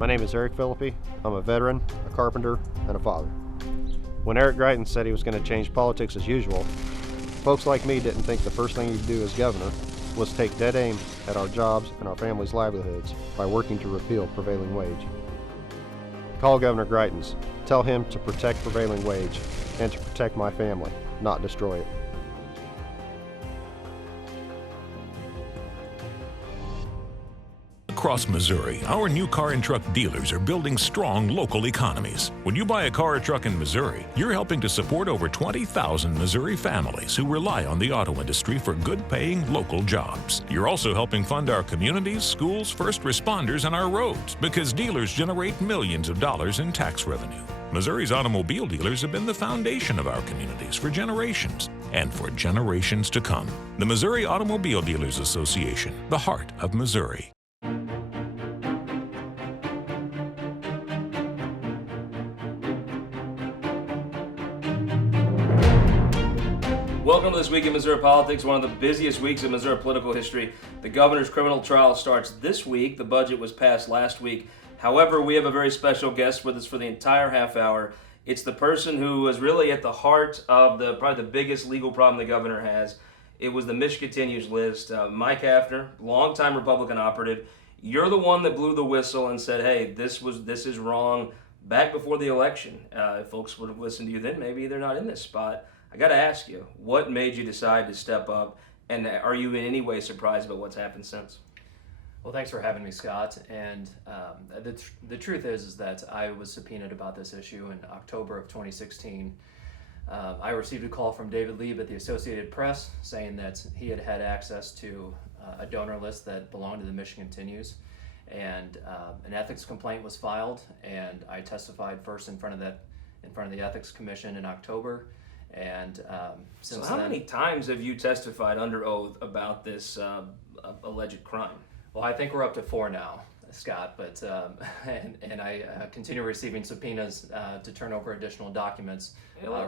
My name is Eric Philippi. I'm a veteran, a carpenter, and a father. When Eric Greitens said he was going to change politics as usual, folks like me didn't think the first thing he'd do as governor was take dead aim at our jobs and our families' livelihoods by working to repeal prevailing wage. Call Governor Greitens. Tell him to protect prevailing wage and to protect my family, not destroy it. Across Missouri, our new car and truck dealers are building strong local economies. When you buy a car or truck in Missouri, you're helping to support over 20,000 Missouri families who rely on the auto industry for good-paying local jobs. You're also helping fund our communities, schools, first responders, and our roads because dealers generate millions of dollars in tax revenue. Missouri's automobile dealers have been the foundation of our communities for generations and for generations to come. The Missouri Automobile Dealers Association, the heart of Missouri. Welcome to This Week in Missouri Politics, one of the busiest weeks in Missouri political history. The governor's criminal trial starts this week. The budget was passed last week. However, we have a very special guest with us for the entire half hour. It's the person who was really at the heart of probably the biggest legal problem the governor has. It was the Michigan Continues list. Mike Hafner, longtime Republican operative. You're the one that blew the whistle and said, hey, this is wrong back before the election. If folks would have listened to you then, maybe they're not in this spot. I got to ask you, what made you decide to step up, and are you in any way surprised about what's happened since? Well, thanks for having me, Scott. And the truth is that I was subpoenaed about this issue in October of 2016. I received a call from David Lieb at the Associated Press saying that he had had access to a donor list that belonged to the Michigan Continues, and an ethics complaint was filed, and I testified first in front of the Ethics Commission in October. And since so how many times have you testified under oath about this alleged crime? Well, I think we're up to 4 now, Scott, but and I continue receiving subpoenas to turn over additional documents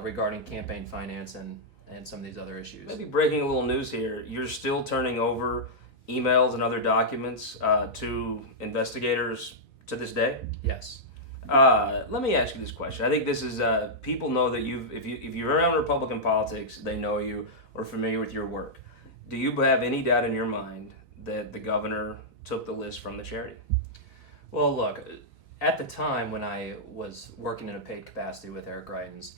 regarding campaign finance and some of these other issues. Maybe breaking a little news here, you're still turning over emails and other documents to investigators to this day? Yes. Let me ask you this question. I think this is people know that if you're around Republican politics, they know you or familiar with your work. Do you have any doubt in your mind that the governor took the list from the charity? Well, look, at the time when I was working in a paid capacity with Eric Greitens,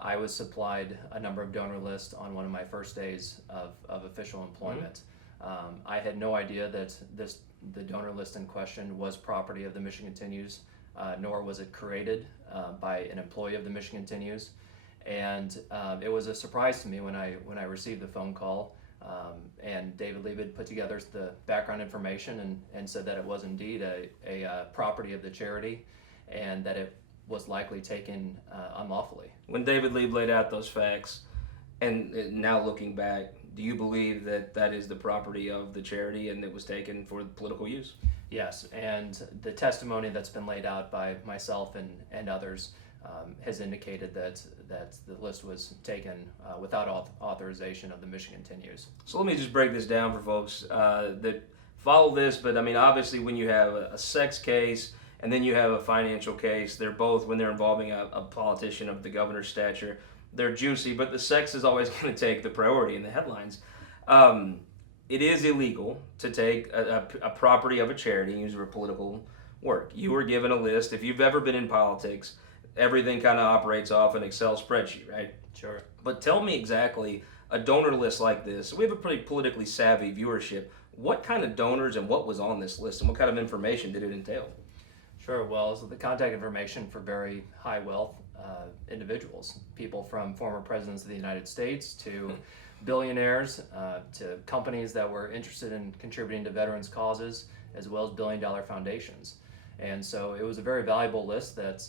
I was supplied a number of donor lists on one of my first days of official employment. Mm-hmm. I had no idea that the donor list in question was property of the Michigan Continues. Nor was it created by an employee of the Michigan Continues, and it was a surprise to me when I received the phone call, and David Lieb had put together the background information and said that it was indeed a property of the charity, and that it was likely taken unlawfully. When David Lieb laid out those facts, and now looking back, do you believe that is the property of the charity and it was taken for political use? Yes, and the testimony that's been laid out by myself and others has indicated that the list was taken without authorization of the Michigan Continues. So let me just break this down for folks that follow this, but I mean, obviously when you have a sex case and then you have a financial case, they're both, when they're involving a politician of the governor's stature, they're juicy, but the sex is always going to take the priority in the headlines. It is illegal to take a property of a charity and use it for political work. You were given a list. If you've ever been in politics, everything kind of operates off an Excel spreadsheet, right? Sure. But tell me exactly, a donor list like this, we have a pretty politically savvy viewership. What kind of donors and what was on this list and what kind of information did it entail? Sure. Well, so the contact information for very high wealth individuals, people from former presidents of the United States to billionaires, to companies that were interested in contributing to veterans' causes, as well as billion-dollar foundations. And so it was a very valuable list that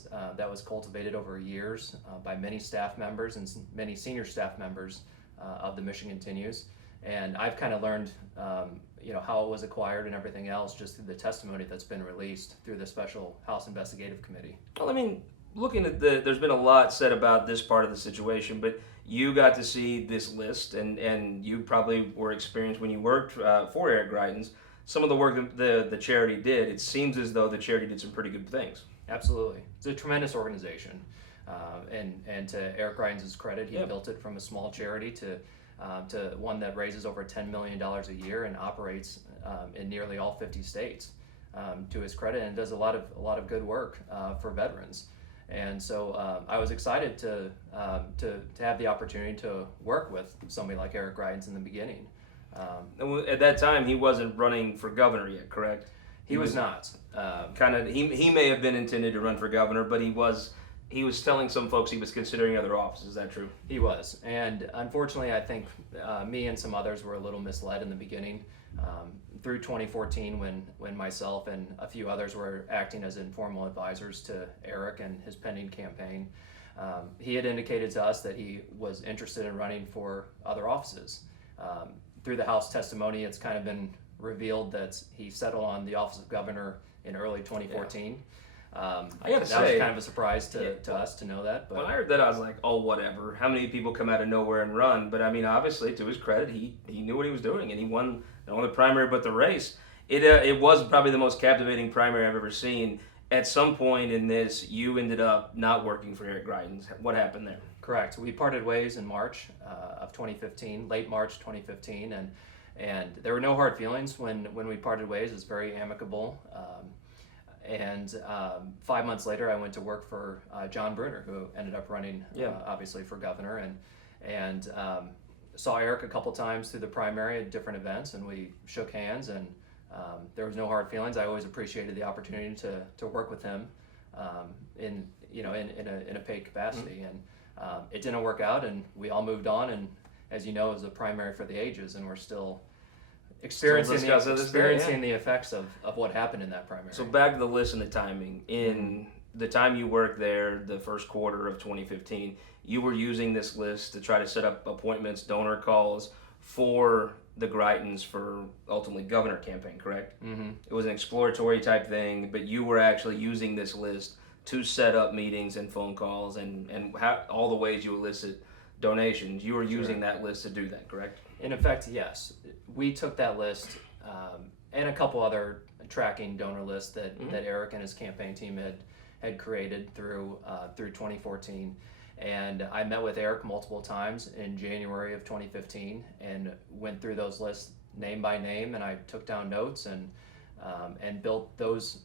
was cultivated over years by many staff members and many senior staff members of the Michigan Continues. And I've kind of learned how it was acquired and everything else just through the testimony that's been released through the Special House Investigative Committee. Well, I mean, looking at there's been a lot said about this part of the situation, but you got to see this list, and you probably were experienced when you worked for Eric Greitens. some of the work that the charity did, it seems as though the charity did some pretty good things. Absolutely. It's a tremendous organization. And to Eric Greitens' credit, he built it from a small charity to one that raises over $10 million a year and operates in nearly all 50 states. To his credit, and does a lot of good work for veterans. And so I was excited to have the opportunity to work with somebody like Eric Greitens in the beginning. At that time, he wasn't running for governor yet, correct? He was not. He may have been intended to run for governor, but he was telling some folks he was considering other offices. Is that true? He was, and unfortunately, I think me and some others were a little misled in the beginning. Through 2014, when myself and a few others were acting as informal advisors to Eric and his pending campaign, he had indicated to us that he was interested in running for other offices. Through the House testimony, it's kind of been revealed that he settled on the office of governor in early 2014. I gotta that say, was kind of a surprise to us to know that. But when I heard that, I was like, oh, whatever. How many people come out of nowhere and run? But I mean, obviously, to his credit, he knew what he was doing, and he won not only the primary but the race. It was probably the most captivating primary I've ever seen. At some point in this, you ended up not working for Eric Greitens. What happened there? Correct. We parted ways in March of 2015, late March 2015, and there were no hard feelings when we parted ways. It was very amicable. And 5 months later, I went to work for John Brunner, who ended up running, obviously, for governor, and saw Eric a couple times through the primary at different events, and we shook hands, and there was no hard feelings. I always appreciated the opportunity to work with him in a paid capacity, and it didn't work out, and we all moved on, and as you know, it was a primary for the ages, and we're still experiencing the effects of what happened in that primary. So back to the list and the timing. In the time you worked there, the first quarter of 2015, you were using this list to try to set up appointments, donor calls for the Greitens for ultimately governor campaign, correct? Mm-hmm. It was an exploratory type thing, but you were actually using this list to set up meetings and phone calls and all the ways you elicit donations. You were using that list to do that, correct? In effect, yes. We took that list and a couple other tracking donor lists that Eric and his campaign team had created through 2014. And I met with Eric multiple times in January of 2015 and went through those lists name by name, and I took down notes and built those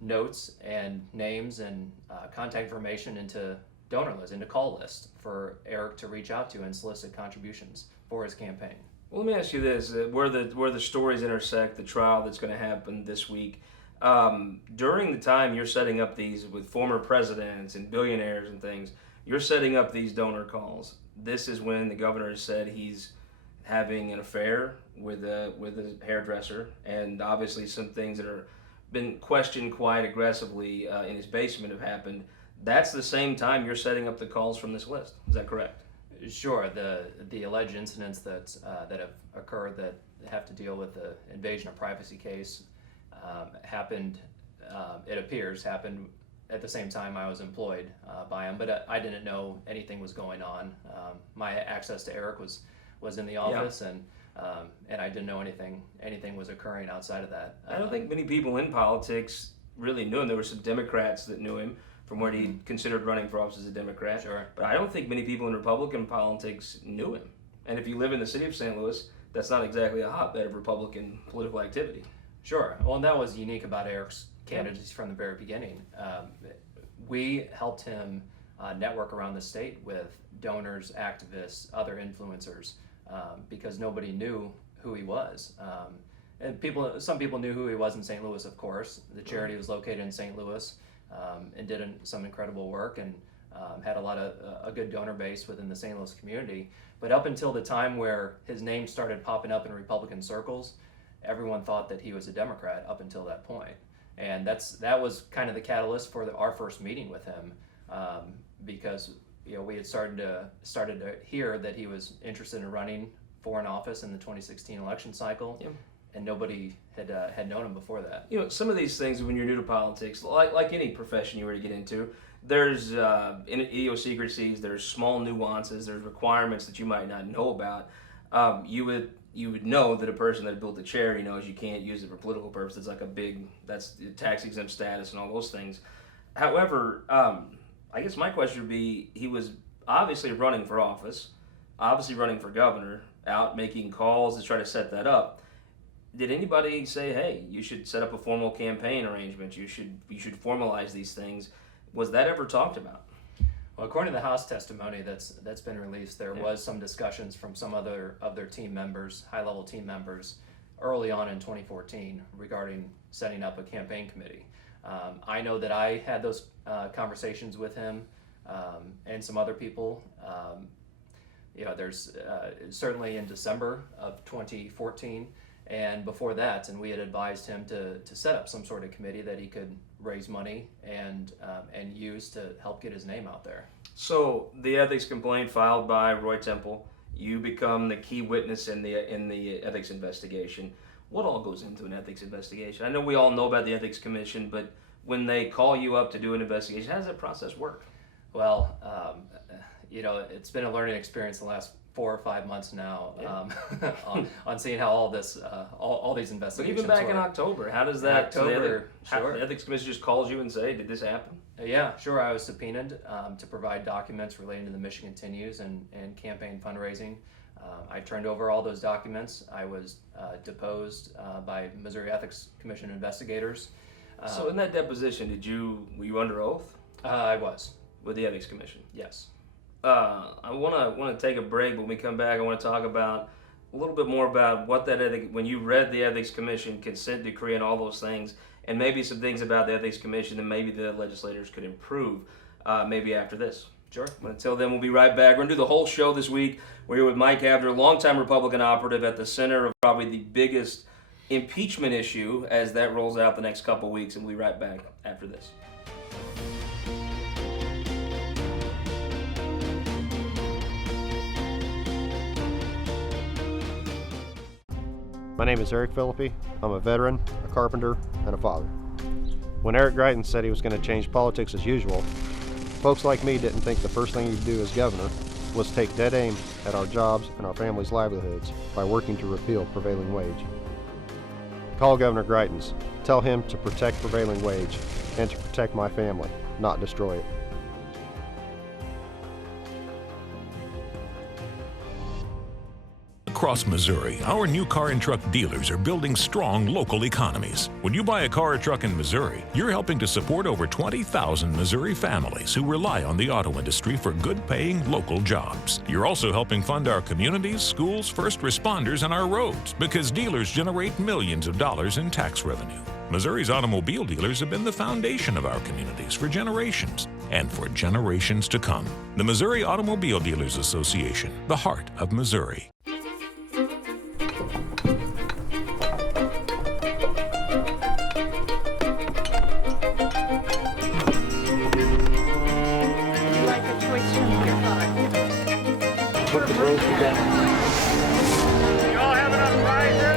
notes and names and contact information into donor lists, into call lists for Eric to reach out to and solicit contributions for his campaign. Well, let me ask you this: where the stories intersect, the trial that's going to happen this week. During the time you're setting up these with former presidents and billionaires and things, you're setting up these donor calls. This is when the governor has said he's having an affair with a hairdresser, and obviously some things that are been questioned quite aggressively in his basement have happened. That's the same time you're setting up the calls from this list. Is that correct? Sure. The alleged incidents that have occurred that have to deal with the invasion of privacy case happened. It appears happened at the same time I was employed by him, but I didn't know anything was going on. My access to Eric was in the office, and I didn't know anything was occurring outside of that. I don't think many people in politics really knew him. There were some Democrats that knew him from when he considered running for office as a Democrat. Sure. But I don't think many people in Republican politics knew him. And if you live in the city of St. Louis, that's not exactly a hotbed of Republican political activity. Sure. Well, and that was unique about Eric's candidacy from the very beginning. We helped him network around the state with donors, activists, other influencers, because nobody knew who he was. And some people knew who he was in St. Louis, of course. The charity was located in St. Louis and did some incredible work and had a good donor base within the St. Louis community. But up until the time where his name started popping up in Republican circles, everyone thought that he was a Democrat up until that point. And that was kind of the catalyst for our first meeting with him, because we had started to hear that he was interested in running for an office in the 2016 election cycle, and nobody had known him before that. Some of these things when you're new to politics, like any profession you were to get into, there's idiosyncrasies, there's small nuances, there's requirements that you might not know about. You you would know that a person that built a charity knows you can't use it for political purposes. It's like that's tax exempt status and all those things. However, I guess my question would be, he was obviously running for office, obviously running for governor, out making calls to try to set that up. Did anybody say, hey, you should set up a formal campaign arrangement, you should formalize these things? Was that ever talked about? Well, according to the House testimony that's been released, there was some discussions from some other of their team members, high-level team members, early on in 2014 regarding setting up a campaign committee. I know that I had those conversations with him and some other people. There's certainly in December of 2014 and before that, and we had advised him to set up some sort of committee that he could raise money and use to help get his name out there. So the ethics complaint filed by Roy Temple, you become the key witness in the ethics investigation. What all goes into an ethics investigation? I know we all know about the ethics commission, but when they call you up to do an investigation, how does that process work? Well, it's been a learning experience the last 4 or 5 months now, on seeing how all this, all these investigations. But even back work. in October, how does that? October, sure. The ethics commission just calls you and say, "Did this happen?" Yeah, sure. I was subpoenaed to provide documents relating to the mission continues and campaign fundraising. I turned over all those documents. I was deposed by Missouri Ethics Commission investigators. So in that deposition, were you under oath? I was. With the ethics commission. Yes. I want to take a break. When we come back, I want to talk about a little bit more about what when you read the ethics commission consent decree and all those things, and maybe some things about the ethics commission that maybe the legislators could improve. Maybe after this. Sure. But until then, we'll be right back. We're going to do the whole show this week. We're here with Mike Havner, longtime Republican operative at the center of probably the biggest impeachment issue as that rolls out the next couple weeks, and we'll be right back after this. My name is Eric Philippi. I'm a veteran, a carpenter, and a father. When Eric Greitens said he was going to change politics as usual, folks like me didn't think the first thing he'd do as governor was take dead aim at our jobs and our families' livelihoods by working to repeal prevailing wage. Call Governor Greitens. Tell him to protect prevailing wage and to protect my family, not destroy it. Across Missouri, our new car and truck dealers are building strong local economies. When you buy a car or truck in Missouri, you're helping to support over 20,000 Missouri families who rely on the auto industry for good-paying local jobs. You're also helping fund our communities, schools, first responders, and our roads because dealers generate millions of dollars in tax revenue. Missouri's automobile dealers have been the foundation of our communities for generations and for generations to come. The Missouri Automobile Dealers Association, the heart of Missouri. Put the road down. You all have enough prizes?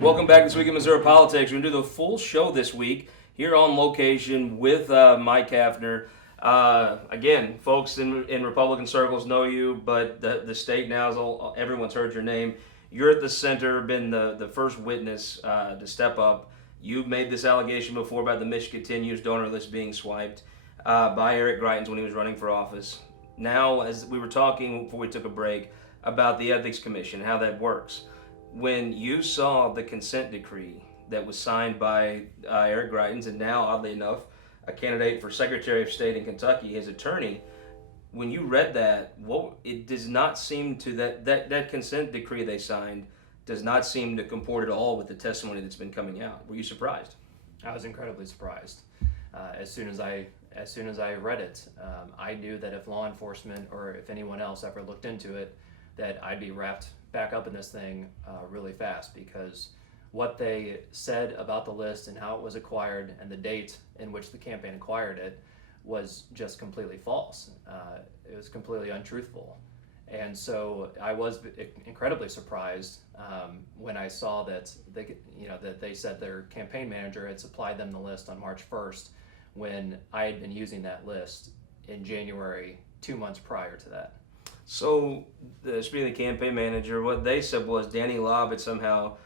Welcome back this week in Missouri Politics. We're going to do the full show this week here on location with Mike Havner. Again, folks in Republican circles know you, but the state now, everyone's heard your name. You're at the center, been the first witness to step up. You've made this allegation before about the Mission Continues donor list being swiped by Eric Greitens when he was running for office. Now, as we were talking before we took a break about the Ethics Commission, how that works, when you saw the consent decree that was signed by Eric Greitens, and now, oddly enough, a candidate for Secretary of State in Kentucky, his attorney, when you read that, it does not seem to that consent decree they signed does not seem to comport at all with the testimony that's been coming out. Were you surprised? I was incredibly surprised. As soon as I read it, I knew that if law enforcement or if anyone else ever looked into it, that I'd be wrapped back up in this thing really fast, because what they said about the list and how it was acquired and the date in which the campaign acquired it was just completely false. It was completely untruthful. And so I was incredibly surprised when I saw that they said their campaign manager had supplied them the list on March 1st, when I had been using that list in January, 2 months prior to that. So, speaking of the campaign manager, what they said was Danny Lobb had somehow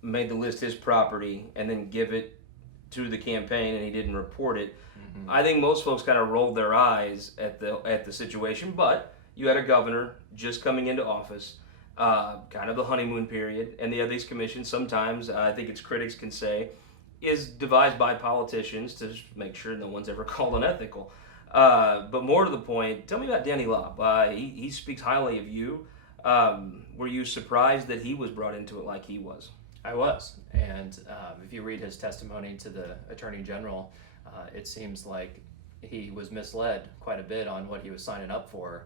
made the list his property and then give it to the campaign, and he didn't report it. Mm-hmm. I think most folks kind of rolled their eyes at the situation, but you had a governor just coming into office, kind of the honeymoon period, and the Ethics Commission sometimes, I think its critics can say, is devised by politicians to make sure no one's ever called unethical. But more to the point, tell me about Danny Lobb. He speaks highly of you. Were you surprised that he was brought into it like he was? I was, and if you read his testimony to the Attorney General, it seems like he was misled quite a bit on what he was signing up for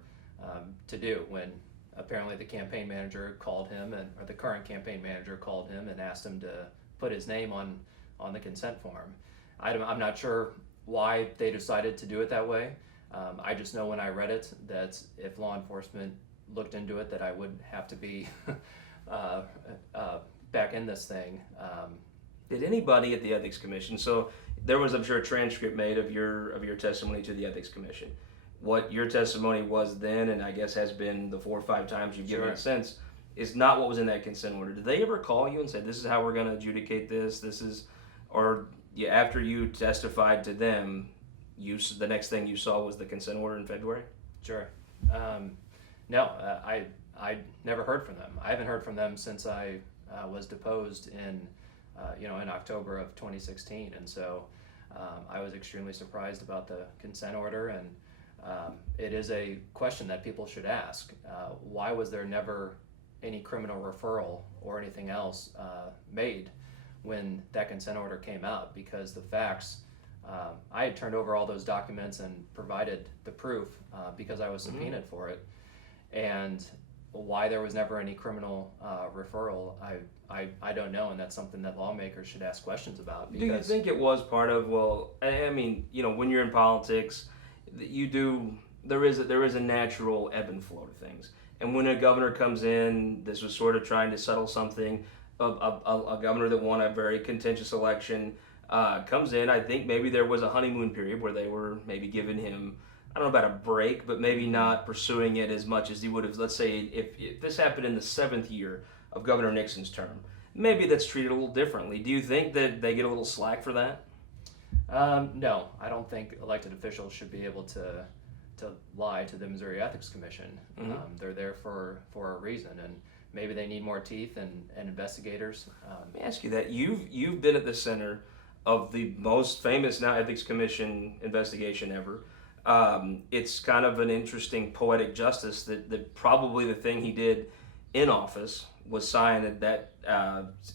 to do, when apparently the campaign manager called him, or the current campaign manager called him and asked him to put his name on the consent form. I'm not sure why they decided to do it that way. I just know when I read it that if law enforcement looked into it, that I would have to be back in this thing. Did anybody at the Ethics Commission, so there was, I'm sure, a transcript made of your testimony to the Ethics Commission. What your testimony was then, and I guess has been the 4 or 5 times you've given it since, is not what was in that consent order. Did they ever call you and say, this is how we're going to adjudicate this, or after you testified to them, the next thing you saw was the consent order in February? Sure. No, I never heard from them. I haven't heard from them since I was deposed in October of 2016, and so I was extremely surprised about the consent order, and it is a question that people should ask. Why was there never any criminal referral or anything else made when that consent order came out? Because the facts, I had turned over all those documents and provided the proof because I was subpoenaed for it, and why there was never any criminal referral, I don't know, and that's something that lawmakers should ask questions about. Do you think it was part of, when you're in politics, there is a natural ebb and flow to things. And when a governor comes in, this was sort of trying to settle something, a governor that won a very contentious election comes in, I think maybe there was a honeymoon period where they were maybe giving him, I don't know about a break, but maybe not pursuing it as much as he would have. Let's say if this happened in the 7th year of Governor Nixon's term, maybe that's treated a little differently. Do you think that they get a little slack for that? No, I don't think elected officials should be able to lie to the Missouri Ethics Commission. Mm-hmm. They're there for a reason, and maybe they need more teeth and investigators. Let me ask you that. You've been at the center of the most famous now Ethics Commission investigation ever. It's kind of an interesting poetic justice that probably the thing he did in office was sign that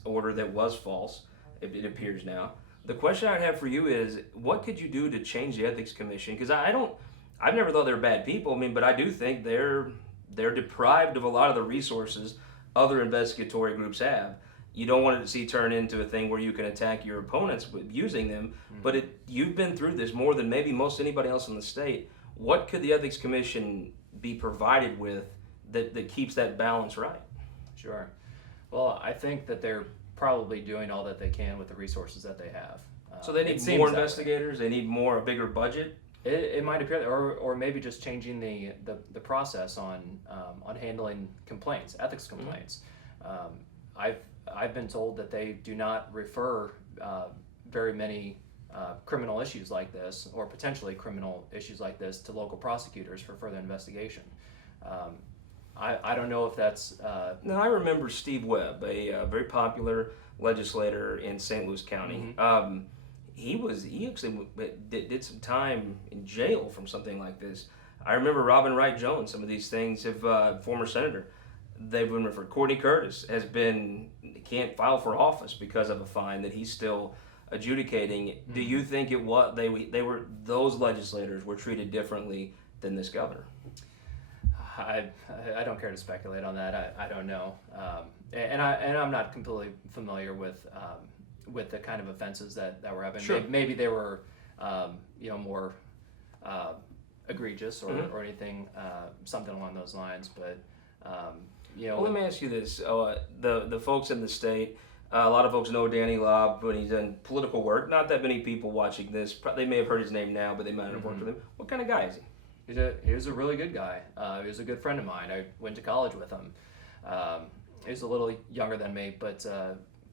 order that was false, it appears now. The question I'd have for you is, what could you do to change the Ethics Commission? Because I've never thought they were bad people, but I do think they're deprived of a lot of the resources other investigatory groups have. You don't want to see turn into a thing where you can attack your opponents with using them, but you've been through this more than maybe most anybody else in the state. What could the Ethics Commission be provided with that keeps that balance right? Sure. Well, I think that they're probably doing all that they can with the resources that they have. So they need more investigators. They need a bigger budget. It might appear, or maybe just changing the process on handling complaints, ethics complaints. I've been told that they do not refer very many criminal issues like this, or potentially criminal issues like this, to local prosecutors for further investigation. I don't know if that's... Now, I remember Steve Webb, a very popular legislator in St. Louis County. Mm-hmm. He actually did some time in jail from something like this. I remember Robin Wright Jones. Some of these things have, former senator, they've been referred. Courtney Curtis can't file for office because of a fine that he's still adjudicating. Mm-hmm. Do you think those legislators were treated differently than this governor? I don't care to speculate on that. I don't know, and I'm not completely familiar with the kind of offenses that were happening. Sure. Maybe they were more egregious or anything, something along those lines. But Well, let me ask you this: the folks in the state, a lot of folks know Danny Lobb when he's done political work. Not that many people watching this, they may have heard his name now, but they might not have worked with him. What kind of guy is he? He was a really good guy. He was a good friend of mine. I went to college with him. He was a little younger than me, but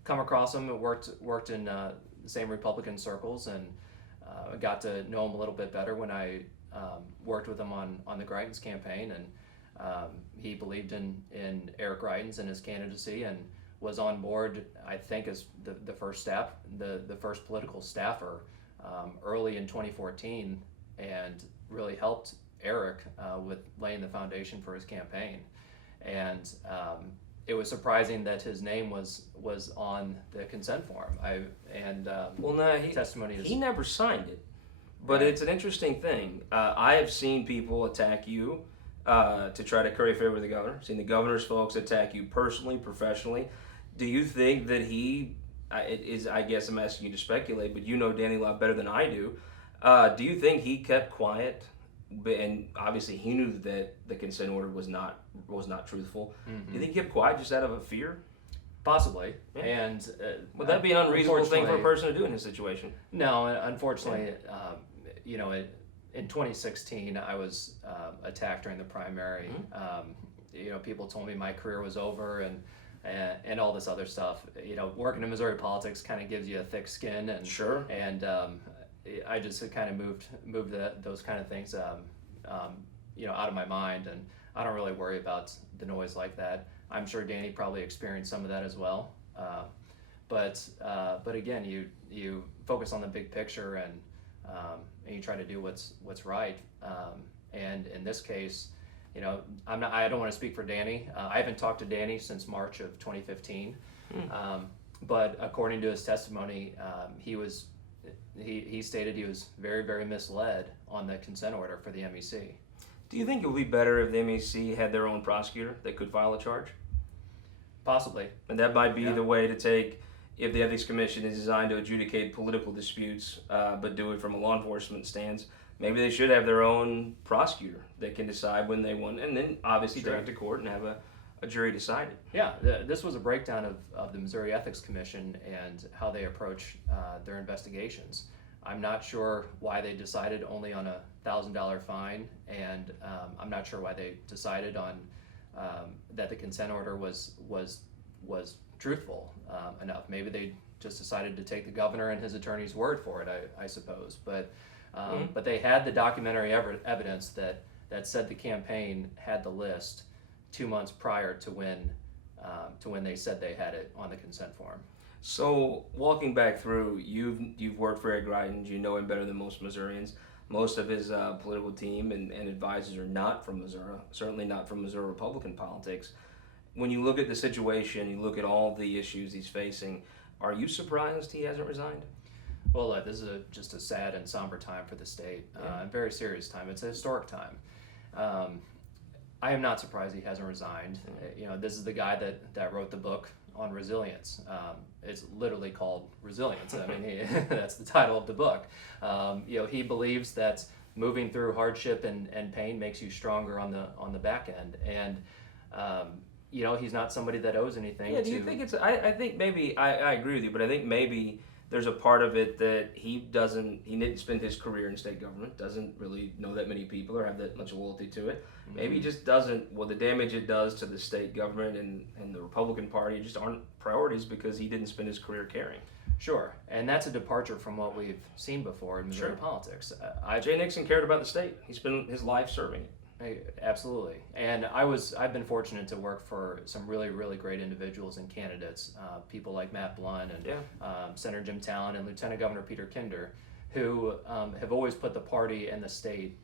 come across him, worked in the same Republican circles, and got to know him a little bit better when I worked with him on the Greitens campaign. And he believed in Eric Greitens and his candidacy, and was on board, I think, as the first first political staffer early in 2014, and really helped Eric with laying the foundation for his campaign. And it was surprising that his name was on the consent form. Testimony is... He never signed it, but Right. It's an interesting thing. I have seen people attack you to try to curry favor with the governor. Seen the governor's folks attack you personally, professionally. Do you think that I guess I'm asking you to speculate, but you know Danny Lobb better than I do. Do you think he kept quiet? And obviously he knew that the consent order was not truthful. Do you think he kept quiet just out of a fear? Possibly. Yeah. And Would that be an unreasonable thing for a unfortunately- person to do in his situation? No, unfortunately, in 2016, I was attacked during the primary. People told me my career was over, and all this other stuff. Working in Missouri politics kind of gives you a thick skin, and Sure. And I just kind of moved those kind of things, out of my mind, and I don't really worry about the noise like that. I'm sure Danny probably experienced some of that as well. But again, you focus on the big picture, and you try to do what's right. And in this case, I don't want to speak for Danny. I haven't talked to Danny since March of 2015. But according to his testimony, he stated he was very, very misled on the consent order for the MEC. Do you think it would be better if the MEC had their own prosecutor that could file a charge? Possibly. And that might be Yeah. the way to take, if the Ethics Commission is designed to adjudicate political disputes, but do it from a law enforcement stance, maybe they should have their own prosecutor that can decide when they want, and then obviously Sure. take it to court and have a jury decide it. Yeah, this was a breakdown of the Missouri Ethics Commission and how they approach their investigations. I'm not sure why they decided only on a $1,000 fine, and I'm not sure why they decided on that the consent order was truthful enough. Maybe they just decided to take the governor and his attorney's word for it, I suppose. But they had the documentary evidence that said the campaign had the list 2 months prior to when they said they had it on the consent form. So walking back through, you've worked for Eric Greitens, you know him better than most Missourians. Most of his political team and advisors are not from Missouri, certainly not from Missouri Republican politics. When you look at the situation, you look at all the issues he's facing, are you surprised he hasn't resigned? Well, this is just a sad and somber time for the state, a very serious time. It's a historic time. I am not surprised he hasn't resigned. This is the guy that wrote the book on resilience. It's literally called Resilience. I mean, that's the title of the book. He believes that moving through hardship and pain makes you stronger on the back end. And he's not somebody that owes anything. Yeah, do you think it's? I think maybe I agree with you, but I think maybe there's a part of it that he didn't spend his career in state government, doesn't really know that many people or have that much loyalty to it. Mm-hmm. Maybe he just doesn't. Well, the damage it does to the state government and the Republican Party just aren't priorities because he didn't spend his career caring. Sure, and that's a departure from what we've seen before in Missouri politics. Jay Nixon cared about the state. He spent his life serving it. Absolutely, and I've been fortunate to work for some really, really great individuals and candidates, people like Matt Blunt and Senator Jim Talon and Lieutenant Governor Peter Kinder, who have always put the party and the state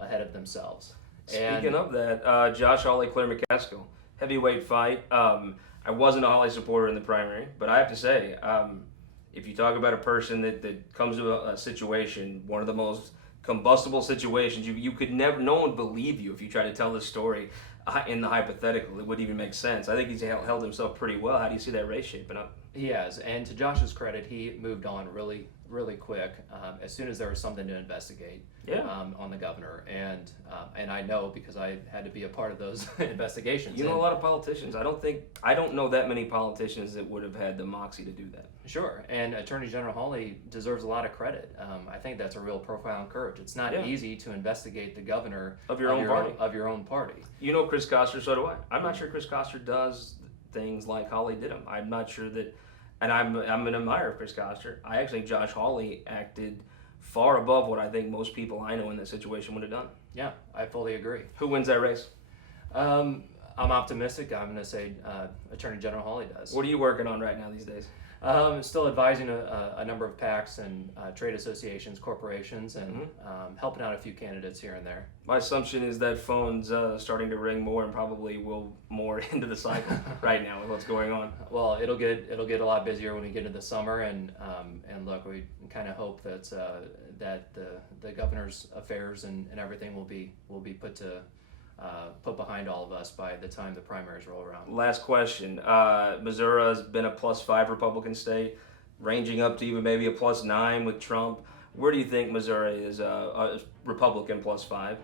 ahead of themselves. Speaking of that, Josh Hawley, Claire McCaskill, heavyweight fight. I wasn't a Hawley supporter in the primary, but I have to say, if you talk about a person that comes to a situation, one of the most combustible situations, you could never, no one would believe you if you try to tell this story in the hypothetical. It wouldn't even make sense. I think he's held himself pretty well. How do you see that race shaping up? He has, and to Josh's credit, he moved on really really quick as soon as there was something to investigate on the governor. And I know because I had to be a part of those investigations. You know a lot of politicians. I don't know that many politicians that would have had the moxie to do that. Sure, and Attorney General Hawley deserves a lot of credit. I think that's a real profile in courage. It's not easy to investigate the governor of your own party. You know Chris Koster, so do I. I'm not sure Chris Koster does things like Hawley did them. I'm not sure that, and I'm an admirer of Chris Koster. I actually think Josh Hawley acted far above what I think most people I know in that situation would have done. Yeah, I fully agree. Who wins that race? I'm optimistic. I'm going to say Attorney General Hawley does. What are you working on right now these days? Still advising a number of PACs and trade associations, corporations, and helping out a few candidates here and there. My assumption is that phone's starting to ring more and probably will more into the cycle right now with what's going on. Well, it'll get a lot busier when we get into the summer, and look, we kind of hope that that the governor's affairs and everything will be put behind all of us by the time the primaries roll around. Last question. Missouri has been a +5 Republican state, ranging up to even maybe a +9 with Trump. Where do you think Missouri is a Republican +5?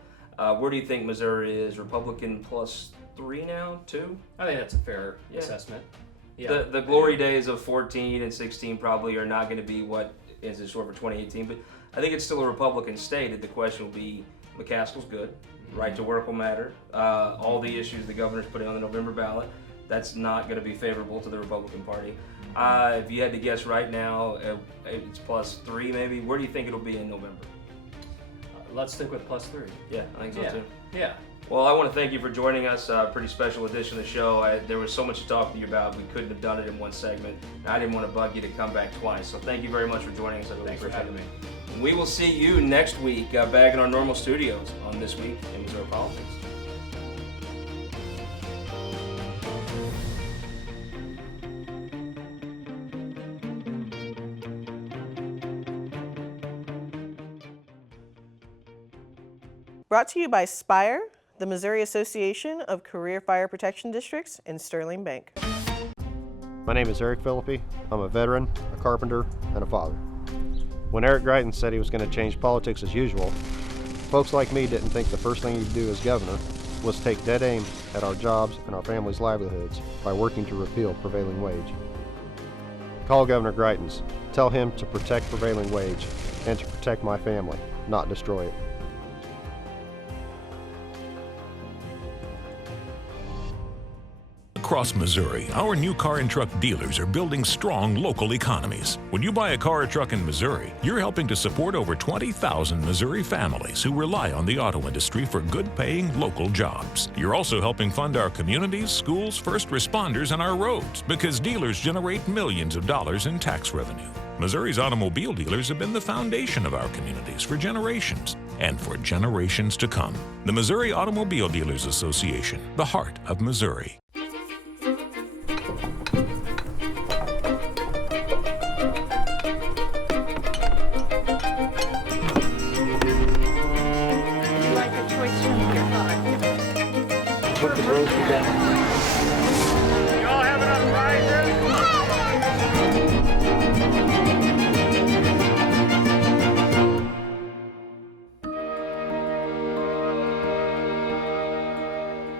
Where do you think Missouri is Republican +3 now, 2? I think that's a fair assessment. Yeah. The glory days of 14 and 16 probably are not going to be what is in store for 2018, but I think it's still a Republican state, and the question will be, McCaskill's good. Right to work will matter. All the issues the governor's putting on the November ballot, that's not going to be favorable to the Republican Party. If you had to guess right now, it's +3 maybe. Where do you think it'll be in November? Let's stick with +3. Yeah, I think so too. Yeah. Well, I want to thank you for joining us. Pretty special edition of the show. There was so much to talk to you about. We couldn't have done it in one segment. And I didn't want to bug you to come back twice. So thank you very much for joining us. Thanks for having me. We will see you next week back in our normal studios on This Week in Missouri Politics. Brought to you by SPIRE, the Missouri Association of Career Fire Protection Districts, and Sterling Bank. My name is Eric Philippi. I'm a veteran, a carpenter, and a father. When Eric Greitens said he was going to change politics as usual, folks like me didn't think the first thing he'd do as governor was take dead aim at our jobs and our families' livelihoods by working to repeal prevailing wage. Call Governor Greitens. Tell him to protect prevailing wage and to protect my family, not destroy it. Across Missouri, our new car and truck dealers are building strong local economies. When you buy a car or truck in Missouri, you're helping to support over 20,000 Missouri families who rely on the auto industry for good-paying local jobs. You're also helping fund our communities, schools, first responders, and our roads because dealers generate millions of dollars in tax revenue. Missouri's automobile dealers have been the foundation of our communities for generations and for generations to come. The Missouri Automobile Dealers Association, the heart of Missouri. Put the road down.